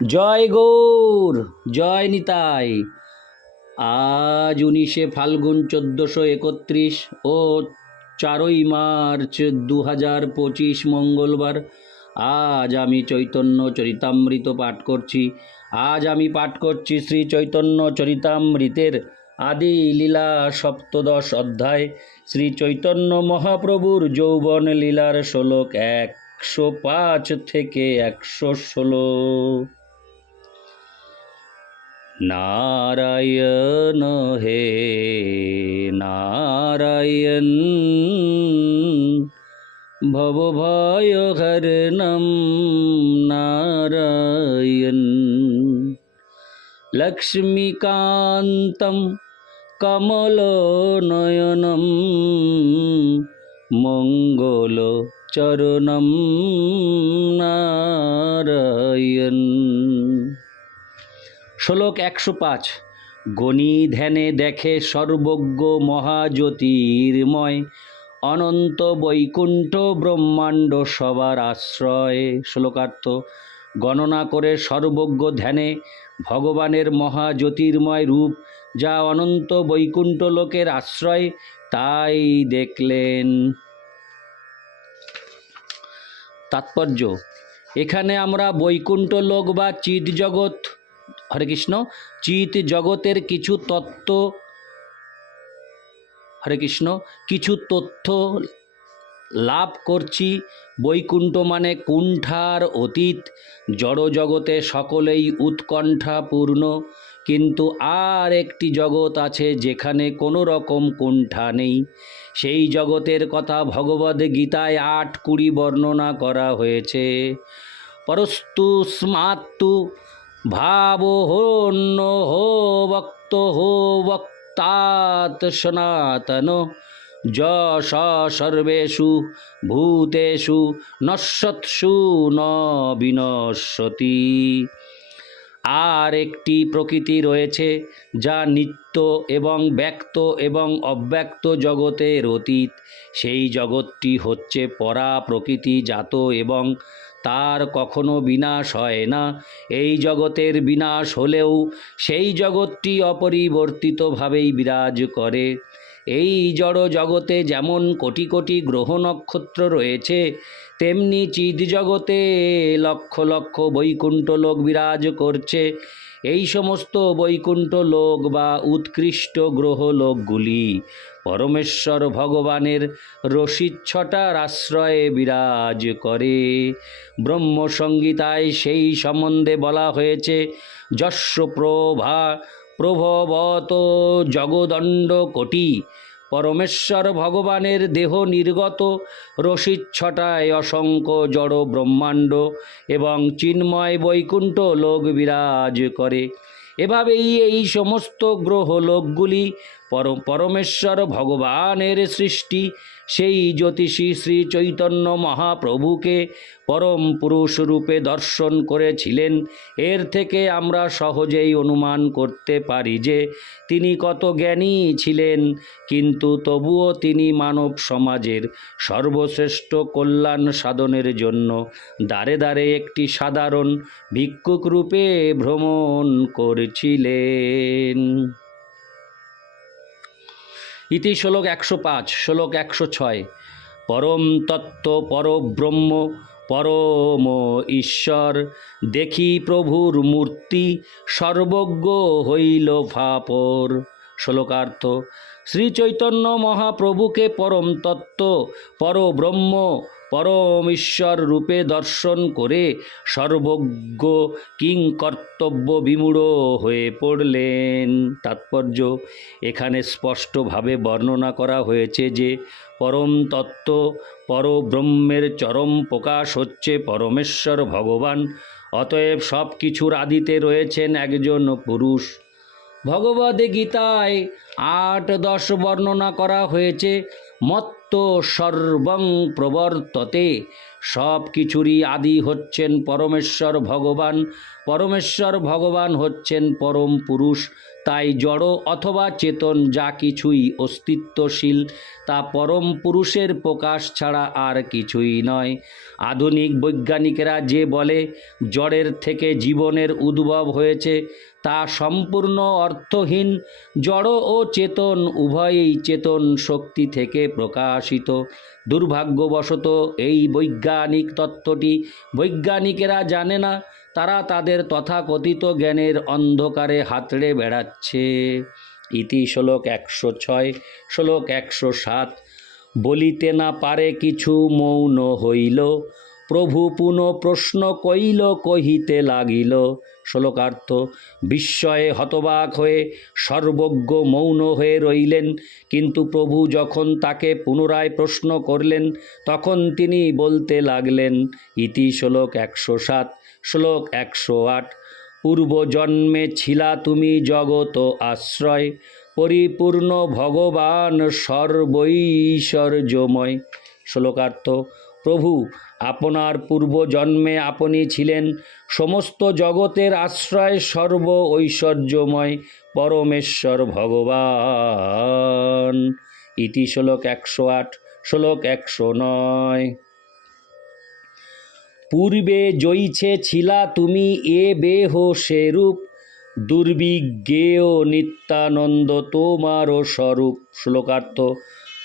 জয় গৌর, জয় নিতাই। আজ উনিশে ফাল্গুন চোদ্দোশো একত্রিশ ও চারই মার্চ দু হাজার পঁচিশ মঙ্গলবার, আজ আমি চৈতন্য চরিতামৃত পাঠ করছি। আজ আমি পাঠ করছি শ্রী চৈতন্য চরিতামৃতের আদি লীলা সপ্তদশ অধ্যায়। শ্রী চৈতন্য মহাপ্রভুর যৌবন লীলার শ্লোক একশো পাঁচ থেকে একশো ষোলো। নারায়ণ হে নারায়ণ ভবভয়হরণম নারায়ণ লক্ষ্মীকান্तं কমলনয়নম মঙ্গলচরণম নারায়ণ শ্লোক একশো পাঁচ। গণি ধ্যানে দেখে সর্বজ্ঞ মহাজ্যোতির্ময়, অনন্ত বৈকুণ্ঠ ব্রহ্মাণ্ড সবার আশ্রয়। শ্লোকার্থ, গণনা করে সর্বজ্ঞ ধ্যানে ভগবানের মহাজ্যোতির্ময় রূপ যা অনন্ত বৈকুণ্ঠ লোকের আশ্রয়, তাই দেখলেন। তাৎপর্য, এখানে আমরা বৈকুণ্ঠ লোক বা চিট জগৎ হরে কৃষ্ণ চিত জগতের কিছু তত্ত্ব, হরে কৃষ্ণ, কিছু তথ্য লাভ করছি। বৈকুণ্ঠ মানে কুণ্ঠার অতীত, জড় জগতে সকলেই উৎকণ্ঠাপূর্ণ কিন্তু আর একটি জগৎ আছে যেখানে কোনো রকম কুণ্ঠা নেই। সেই জগতের কথা ভগবদ গীতায় আট কুড়ি বর্ণনা করা হয়েছে। পরস্তু স্মাত্তু ভাবহোন্ন হো বক্ত হো বক্তাৎ সনাতন যশ সর্বেষু ভূতেষু নশ্বৎসু ন আর একটি প্রকৃতি রয়েছে যা নিত্য এবং ব্যক্ত এবং অব্যক্ত জগতের অতীত সেই জগৎটি হচ্ছে পরা প্রকৃতি জাত এবং তার কখনো বিনাশ হয় না। এই জগতের বিনাশ হলেও সেই জগৎটি অপরিবর্তিতভাবেই বিরাজ করে। এই জড় জগতে যেমন কোটি কোটি গ্রহ নক্ষত্র রয়েছে, তেমনি চিদ জগতে লক্ষ লক্ষ বৈকুণ্ঠ লোক বিরাজ করছে। এই সমস্ত বৈকুণ্ঠ লোক বা উৎকৃষ্ট গ্রহ লোকগুলি পরমেশ্বর ভগবানের রসিচ্ছটার আশ্রয়ে বিরাজ করে। ব্রহ্মসংগীতায় সেই সম্বন্ধে বলা হয়েছে যস্য প্রভা প্রভবত জগদণ্ড কোটি। পরমেশ্বর ভগবানের দেহ নির্গত রসিচ্ছটায় অসংখ্য জড় ব্রহ্মাণ্ড এবং চিন্ময় বৈকুণ্ঠ লোক বিরাজ করে। এভাবেই এই সমস্ত গ্রহ লোকগুলি পর, পরমেশ্বর ভগবানের সৃষ্টি সেই জ্যোতিষী শ্রী চৈতন্য মহাপ্রভুকে পরম পুরুষ রূপে দর্শন করেছিলেন। এর থেকে আমরা সহজেই অনুমান করতে পারি যে তিনি কত জ্ঞানী ছিলেন, কিন্তু তবুও তিনি মানব সমাজের সর্বশ্রেষ্ঠ কল্যাণ সাধনের জন্য দ্বারে দ্বারে একটি সাধারণ ভিক্ষুক রূপে ভ্রমণ করছিলেন। ইতি শ্লোক একশো পাঁচ, শ্লোক একশো ছয়। পরম তত্ত্ব, পরব্রহ্ম, পরম ঈশ্বর, দেখি প্রভুর মূর্তি, সর্বজ্ঞ হইল ভাপর। শ্লোকার্থ, শ্রীচৈতন্য মহাপ্রভুকে পরম তত্ত্ব, পরব্রহ্ম পরম ঈশ্বর রূপে দর্শন করে সর্বজ্ঞ কিং কর্তব্য বিমূঢ় হয়ে পড়লেন। তাৎপর্য, এখানে স্পষ্টভাবে বর্ণনা করা হয়েছে যে পরম তত্ত্ব, পরব্রহ্মের চরম প্রকাশ হচ্ছে পরমেশ্বর ভগবান, অতএব সব কিছুর আদিতে রয়েছেন একজন পুরুষ। ভগবদ্ গীতায় আট দশ বর্ণনা করা হয়েছে, মত্ত সর্বং প্রবর্ততে। সব কিছুরই আদি হচ্ছেন পরমেশ্বর ভগবান। পরমেশ্বর ভগবান হচ্ছেন পরম পুরুষ। তাই জড় অথবা চেতন যা কিছুই অস্তিত্বশীল, তা পরম পুরুষের প্রকাশ ছাড়া আর কিছুই নয়। আধুনিক বৈজ্ঞানিকেরা যে বলে, জড়ের থেকে জীবনের উদ্ভব হয়েছে তা সম্পূর্ণ অর্থহীন। জড় ও চেতন উভয়ই চেতন শক্তি থেকে প্রকাশিত। দুর্ভাগ্যবশত এই বৈজ্ঞানিক তত্ত্বটি বৈজ্ঞানিকেরা জানে না, তারা তাদের তথাকথিত জ্ঞানের অন্ধকারে হাতড়ে বেড়াচ্ছে। ইতি শ্লোক একশো ছয়, শ্লোক একশো সাত, বলিতে না পারে কিছু মৌন হইল প্রভু পুনঃ প্রশ্ন কইল, কহিতে লাগিল। শ্লোকার্থ, বিস্ময়ে হতবাক হয়ে সর্বজ্ঞ মৌন হয়ে রইলেন। কিন্তু প্রভু যখন তাকে পুনরায় প্রশ্ন করলেন, তখন তিনি বলতে লাগলেন, ইতি শ্লোক একশো সাত, শ্লোক একশো আট, পূর্বজন্মে ছিলা তুমি জগত আশ্রয়, পরিপূর্ণ ভগবান সর্বৈশ্বর্যময়। শ্লোকার্থ প্রভু, আপনার পূর্বজন্মে আপনি ছিলেন সমস্ত জগতের আশ্রয় সর্ব ঐশ্বর্যময় পরমেশ্বর ভগবান। ইতি শ্লোক একশো আট, শ্লোক একশো নয়। পূর্বে জয়ীছে ছিলা তুমি এ বেহ সেরূপ দুর্বিজ্ঞেয় নিত্যানন্দ তোমারও স্বরূপ। শ্লোকার্থ,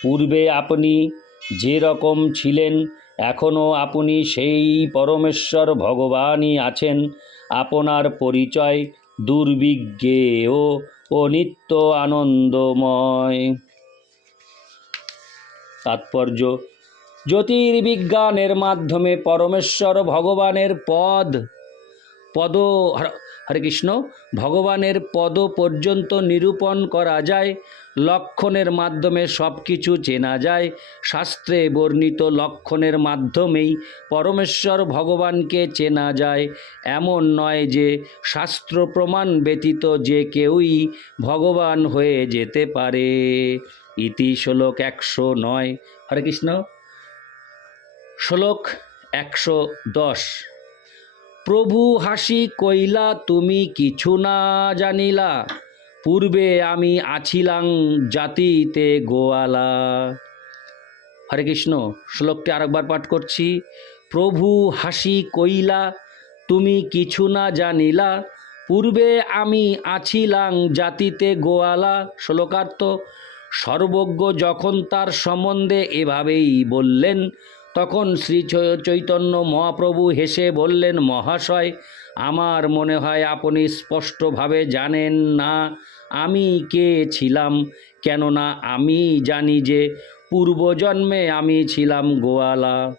পূর্বে আপনি যেরকম ছিলেন এখনও আপনি সেই পরমেশ্বর ভগবানই আছেন। আপনার পরিচয় দুর্বিজ্ঞেয় ও নিত্য আনন্দময়। তাৎপর্য, জ্যোতির্বিজ্ঞানের মাধ্যমে পরমেশ্বর ভগবানের পদ পদ হর- কৃষ্ণ, ভগবানের পদ পর্যন্ত নিরূপণ করা যায়। লক্ষণের মাধ্যমে সব কিছু চেনা যায়। শাস্ত্রে বর্ণিত লক্ষণের মাধ্যমেই পরমেশ্বর ভগবানকে চেনা যায়। এমন নয় যে শাস্ত্র প্রমাণ ব্যতীত যে কেউই ভগবান হয়ে যেতে পারে। ইতি শ্লোক একশো নয়। হরে কৃষ্ণ। শ্লোক একশো দশ। প্রভু হাসি কইলা তুমি কিছু না জানিলা। পূর্বে আমি আছিলাম জাতিতে গোয়ালা। হরে কৃষ্ণ, শ্লোকটি আরেকবার পাঠ করছি। প্রভু হাসি কইলা, তুমি কিছু না জানিলা। পূর্বে আমি আছিলাম জাতিতে গোয়ালা, শ্লোকার্থ। সর্বজ্ঞ যখন তার সম্বন্ধে এভাবেই বললেন, তখন শ্রী চৈতন্য মহাপ্রভু হেসে বললেন, মহাশয়, আমার মনে হয় আপনি স্পষ্টভাবে জানেন না। আমি কে ছিলাম? কেননা আমি জানি যে পূর্বজন্মে আমি ছিলাম গোয়ালা।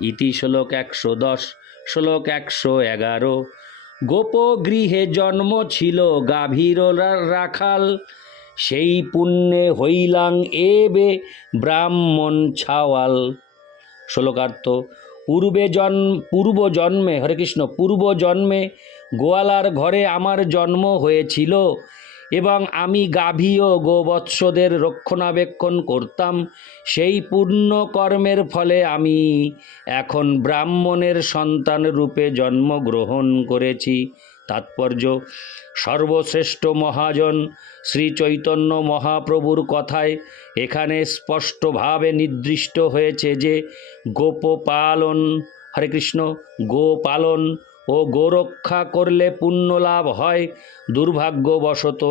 ইতি শ্লোক একশো দশ, শ্লোক একশো এগারো। গোপগৃহে জন্ম ছিল গাভীর রাখাল। সেই পুণ্যে হইলাং এবে ব্রাহ্মণ ছাওয়াল। শ্লোকার্থ, পূর্বে জন পূর্ব জন্মে হরে কৃষ্ণ পূর্ব জন্মে গোয়ালার ঘরে আমার জন্ম হয়েছিল। এবং আমি গাভী ও গোবৎসদের রক্ষণাবেক্ষণ করতাম, সেই পূর্ণ কর্মের ফলে আমি এখন ব্রাহ্মণের সন্তান রূপে জন্মগ্রহণ করেছি। তাৎপর্য, সর্বশ্রেষ্ঠ মহাজন শ্রী চৈতন্য মহাপ্রভুর কথায় এখানে স্পষ্টভাবে নির্দিষ্ট হয়েছে যে গোপপালন, হরে কৃষ্ণ, গোপালন ও গোরক্ষা করলে পুণ্য লাভ হয়। দুর্ভাগ্যবশত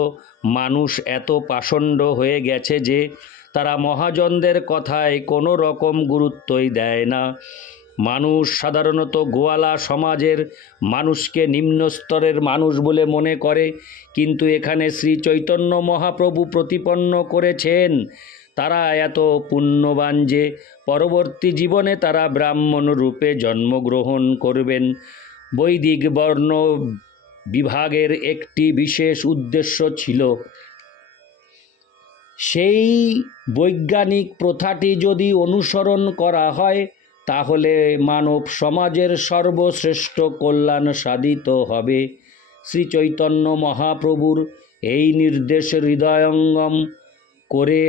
মানুষ এত পাষণ্ড হয়ে গেছে যে তারা মহাজনদের কথায় কোনো রকম গুরুত্বই দেয় না। মানুষ সাধারণত গোয়ালা সমাজের মানুষকে নিম্ন স্তরের মানুষ বলে মনে করে, কিন্তু এখানে শ্রী চৈতন্য মহাপ্রভু প্রতিপন্ন করেছেন। তারা এত পুণ্যবান যে পরবর্তী জীবনে তারা ব্রাহ্মণ রূপে জন্মগ্রহণ করবেন। বৈদিক বর্ণ বিভাগের একটি বিশেষ উদ্দেশ্য ছিল। সেই বৈজ্ঞানিক প্রথাটি যদি অনুসরণ করা হয়, তাহলে মানব সমাজের সর্বশ্রেষ্ঠ কল্যাণ সাধিত হবে। শ্রী চৈতন্য মহাপ্রভুর এই নির্দেশ হৃদয়ঙ্গম করে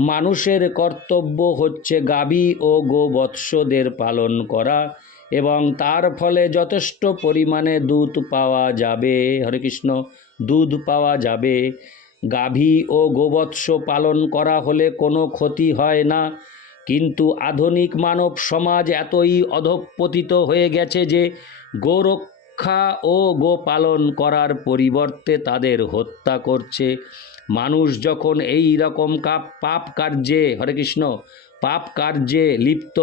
মানুষের কর্তব্য হচ্ছে গাভী ও গোবৎসদের পালন করা। এবং তার ফলে যথেষ্ট পরিমাণে দুধ পাওয়া যাবে। হরে কৃষ্ণ, দুধ পাওয়া যাবে। গাভী ও গোবৎস পালন করা হলে কোনো ক্ষতি হয় না। কিন্তু আধুনিক মানব সমাজ এতই অধঃপতিত হয়ে গেছে যে গোরক্ষা ও গো পালন করার পরিবর্তে তাদের হত্যা করছে। মানুষ যখন এই রকম কাপ, পাপ কার্যে, হরে কৃষ্ণ, পাপ কার্যে লিপ্ত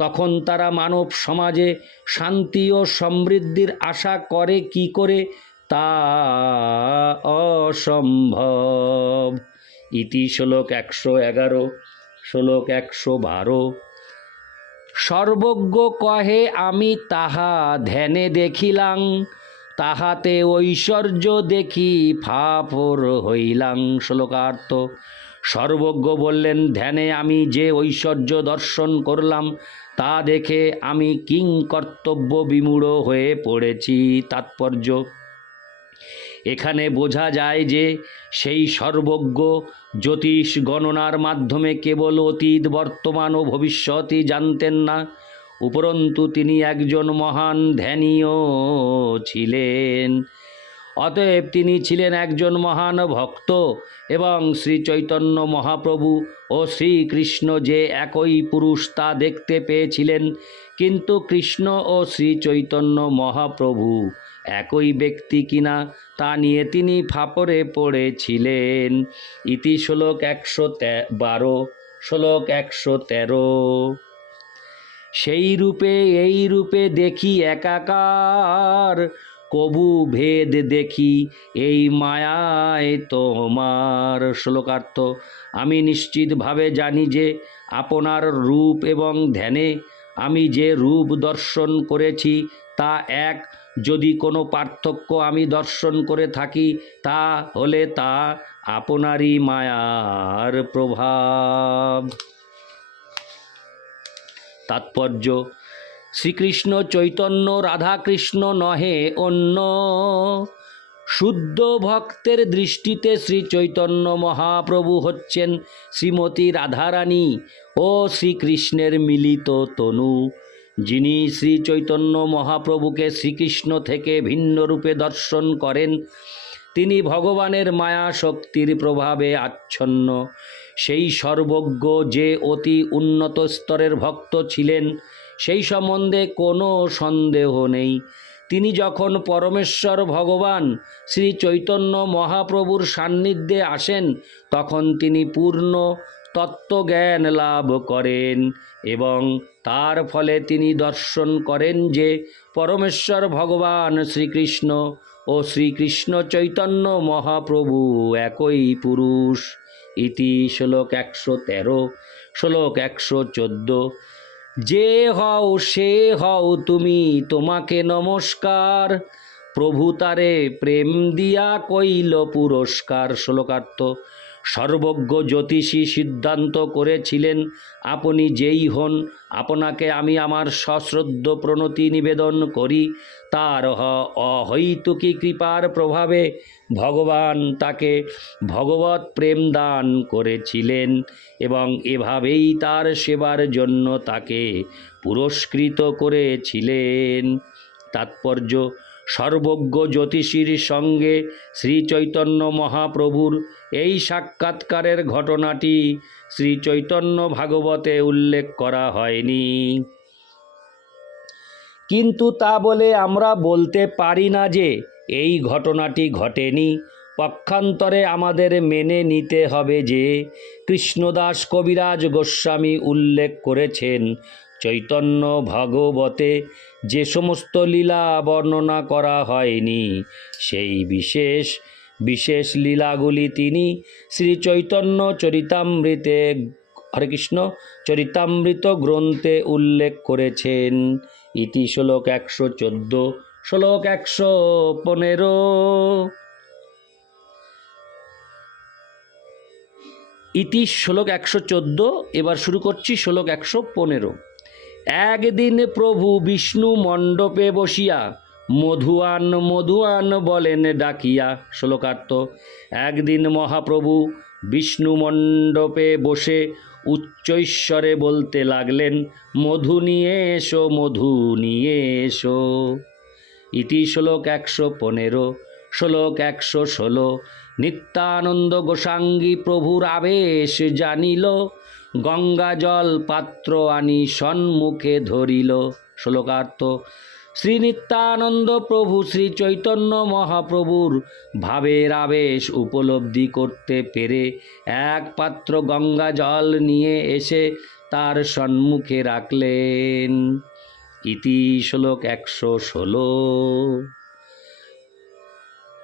তখন তারা মানব সমাজে শান্তি ও সমৃদ্ধির আশা করে কি করে? তা অসম্ভব। ইতি শ্লোক একশো এগারো, শ্লোক একশো বারো। সর্বজ্ঞ কহে, আমি তাহা ধ্যানে দেখিলাং তাহাতে ঐশ্বর্য দেখি ফাফর হইলাং শ্লোকার্থ, সর্বজ্ঞ বললেন, ধ্যানে আমি যে ঐশ্বর্য দর্শন করলাম তা দেখে আমি কিং কর্তব্য বিমূঢ় হয়ে পড়েছি তাৎপর্য। এখানে বোঝা যায় যে সেই সর্বজ্ঞ জ্যোতিষ গণনার মাধ্যমে কেবল অতীত, বর্তমান ও ভবিষ্যতই জানতেন না, উপরন্তু তিনি একজন মহান ধ্যানীয় ছিলেন। অতএব তিনি ছিলেন একজন মহান ভক্ত এবং শ্রী চৈতন্য মহাপ্রভু ও শ্রীকৃষ্ণ যে একই পুরুষ তা দেখতে পেয়েছিলেন, কিন্তু কৃষ্ণ ও শ্রী চৈতন্য মহাপ্রভু একই ব্যক্তি কিনা তা নিয়ে তিনি ফাপরে পড়েছিলেন। ইতি শ্লোক একশো বারো। শ্লোক একশো তেরো। সেই রূপে, এই রূপে দেখি একাকার কবু ভেদ দেখি এই মায়ায় তোমার। শ্লোকার্থ, আমি নিশ্চিতভাবে জানি যে আপনার রূপ এবং ধ্যানে আমি যে রূপ দর্শন করেছি তা এক। যদি কোনো পার্থক্য আমি দর্শন করে থাকি তা হলে তা আপনারই মায়ার প্রভাব। তাৎপর্য শ্রীকৃষ্ণ চৈতন্য রাধাকৃষ্ণ নহে অন্য। শুদ্ধ ভক্তের দৃষ্টিতে শ্রী চৈতন্য মহাপ্রভু হচ্ছেন শ্রীমতী রাধারানী ও শ্রীকৃষ্ণের মিলিত তনু, যিনি শ্রী চৈতন্য মহাপ্রভুকে শ্রীকৃষ্ণ থেকে ভিন্ন রূপে দর্শন করেন। তিনি ভগবানের মায়া শক্তির প্রভাবে আচ্ছন্ন। সেই সর্বজ্ঞ যে অতি উন্নত স্তরের ভক্ত ছিলেন সেই সম্বন্ধে কোনো সন্দেহ নেই। তিনি যখন পরমেশ্বর ভগবান শ্রী চৈতন্য মহাপ্রভুর সান্নিধ্যে আসেন, তখন তিনি পূর্ণ তত্ত্বজ্ঞান লাভ করেন এবং তার ফলে তিনি দর্শন করেন যে পরমেশ্বর ভগবান শ্রীকৃষ্ণ ও শ্রীকৃষ্ণ চৈতন্য মহাপ্রভু একই পুরুষ। ইতি শ্লোক একশো তেরো, শ্লোক একশো চোদ্দ যে হও সে হও তুমি তোমাকে নমস্কার। প্রভু তারে প্রেম দিয়া কইল পুরস্কার। শ্লোকার্থ সর্বজ্ঞ জ্যোতিষী সিদ্ধান্ত করেছিলেন, আপনি যেই হন, আপনাকে আমি আমার সশ্রদ্ধ প্রণতি নিবেদন করি। তার অহৈতুকী কৃপার প্রভাবে ভগবান তাকে ভগবত প্রেম দান করেছিলেন এবং এভাবেই তার সেবার জন্য তাকে পুরস্কৃত করেছিলেন। তাৎপর্য, সর্বজ্ঞ জ্যোতিষীর সঙ্গে শ্রী চৈতন্য মহাপ্রভুর এই সাক্ষাৎকারের ঘটনাটি শ্রী চৈতন্য ভাগবতে উল্লেখ করা হয়নি। কিন্তু তা বলে আমরা বলতে পারি না যে এই ঘটনাটি ঘটেনি। পক্ষান্তরে আমাদের মেনে নিতে হবে যে কৃষ্ণদাস কবিরাজ গোস্বামী উল্লেখ করেছেন, চৈতন্য ভাগবতে যে সমস্ত লীলা বর্ণনা করা হয়নি, সেই বিশেষ বিশেষ লীলাগুলি তিনি শ্রী চৈতন্য চরিতামৃতে, হরে কৃষ্ণ চরিতামৃত গ্রন্থে উল্লেখ করেছেন। ইতি শ্লোক একশো চোদ্দ, শ্লোক একশো পনেরো। ইতি শ্লোক একশো চোদ্দ, এবার শুরু করছি শ্লোক একশো পনেরো। একদিন প্রভু বিষ্ণু মণ্ডপে বসিয়া মধুয়ান মধুয়ান বলেন ডাকিয়া শ্লোকার্থ। একদিন মহাপ্রভু বিষ্ণু মণ্ডপে বসে উচ্চৈশ্বরে বলতে লাগলেন, মধু নিয়ে এসো, মধু নিয়ে এসো। ইতি শ্লোক একশো পনেরো, শ্লোক একশো ষোলো। নিত্যানন্দ গোসাঙ্গী প্রভুর আবেশ জানিল গঙ্গা জল পাত্র আনি সন্মুখে ধরিল। শ্লোকার্থ শ্রী নিত্যানন্দ প্রভু শ্রী চৈতন্য মহাপ্রভুর ভাবের আবেশ উপলব্ধি করতে পেরে এক পাত্র গঙ্গা জল নিয়ে এসে তার সম্মুখে রাখলেন। ইতি শ্লোক একশো ষোলো।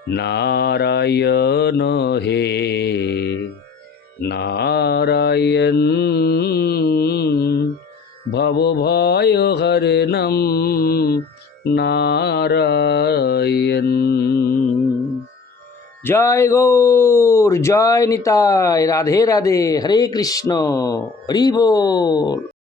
নারায়ণ হে, নারায়ণ, ভব ভয় হরণম নারায়ণ। জয় গৌর জয় নিতাই রাধে রাধে হরে কৃষ্ণ হরি বল।